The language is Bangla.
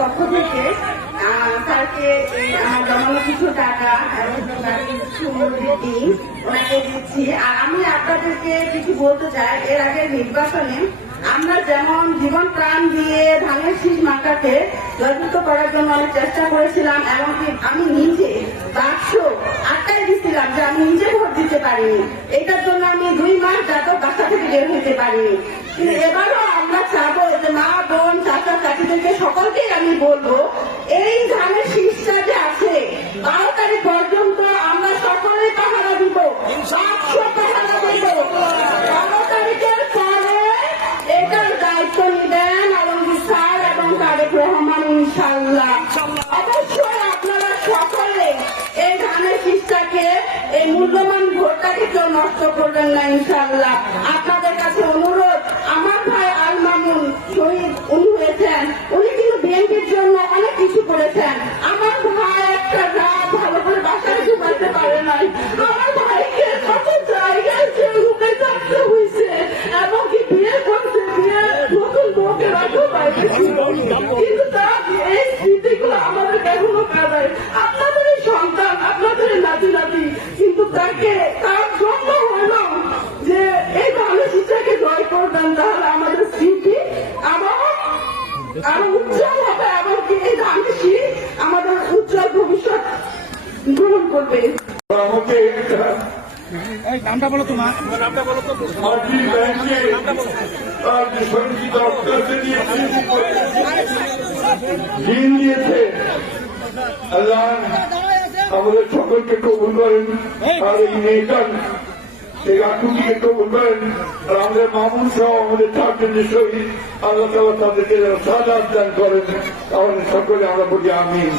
পক্ষ থেকে স্যারকে আমার জমানো কিছু টাকা এবং কিছু দিই ওনাকে দিচ্ছি। আর আমি আপনাদেরকে কিছু বলতে চাই, এর আগে নির্বাচনে আমরা যেমন জীবন প্রাণ দিয়ে ধানের শীষ মার্কাকে জয়যুক্ত করার জন্য অনেক চেষ্টা করেছিলাম, এমনকি আমি নিজে বাক্স আটকাই দিচ্ছিলাম যে আমি নিজে ভোট দিতে পারিনি। এটার জন্য আমি 2 মাস যাদব বাসা থেকে বের হতে পারিনি। কিন্তু এবারও আমরা চাবো যে মা বোন চাচা চাচিদেরকে সকলকেই আমি বলবো, এই ধানের শীষটা যে আছে 12 তারিখ পর্যন্ত আমরা সকলে পাহারা দিব, বাক্স পাহারা দিব। 12 তারিখের পরে এটার দায়িত্ব নিবেন আলমগীর স্যার এবং তারেক রহমান ইনশাআল্লাহ। অবশ্যই আপনারা সকলে এই ধানের শীষটাকে, এই মূল্যবান ভোটটাকে কেউ নষ্ট করবেন না ইনশাআল্লাহ। আপনাদের কাছে অনুরোধ, আমার ভাই আল মামুন শহীদ উনি হয়েছেন, উনি কিন্তু বিএনপির জন্য অনেক কিছু করেছেন। আমার ভাই একটা রাত ভালো করে বাসায় ঘুমাইতে পারে নাই, আমার ভাইকে কত জায়গায় রূপে থাকতে হয়েছে এবং কি বিয়ে করতে বিয়ে নতুন বউকে রাখতে পারবে, কিন্তু তার এই স্মৃতিগুলো আমাদের এখনো কাঁদায়। আপনাদের সন্তান, আপনাদের নাতি নাতি, কিন্তু তাকে তার জন্য হল যে এই ধানের শীষটাকে জয় করবেন, তাহলে আমাদের স্মৃতি আরো উজ্জ্বল হবে এবং কি এই ধানের শীষ আমাদের উজ্জ্বল ভবিষ্যৎ গ্রহণ করবে। নামটা বলো তোমার, নামটা বলো তো। দিয়েছে আল্লাহ আমাদের সকলকে কবুল করেন, আর এই মেয়েটার সেই আকুটিকে কবুল করেন, আর আমাদের মামুন সহ আমাদের চারজন শহীদ আল্লাহ তাআলা তাদেরকে সাদাত দান করেন। তাহলে সকলে আমরা বলি আমিন।